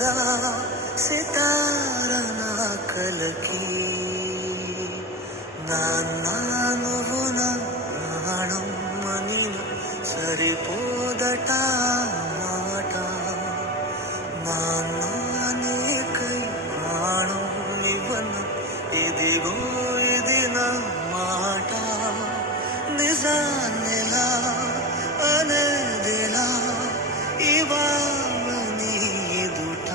కదా సితార నా కలకి. నాన్న నువ్వు నా ప్రాణం అని సరిపోదట మాట. నాన్న నీకై ప్రాణం ఇవ్వన ఇదిగో ఇది నా మాట. నిజాన్నిలా అనేదిలా ఇవాళ నీ ఎదుట.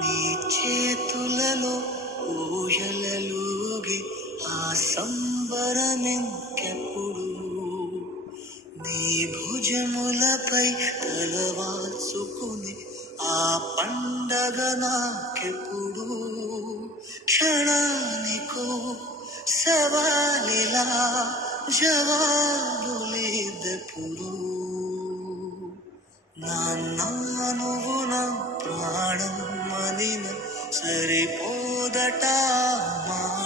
నీ చేతులలో ఊయలలుగే ఆ సంబరమింకెప్పుడు. నీ భుజములపై తలవాల్చుకుని ఆ పండగ నాకెప్పుడు. క్షణానికో సవాలిలా జవాబు లేదెప్పుడు. నాన్న నువ్వు నా ప్రాణం అనిన సరిపోదట మా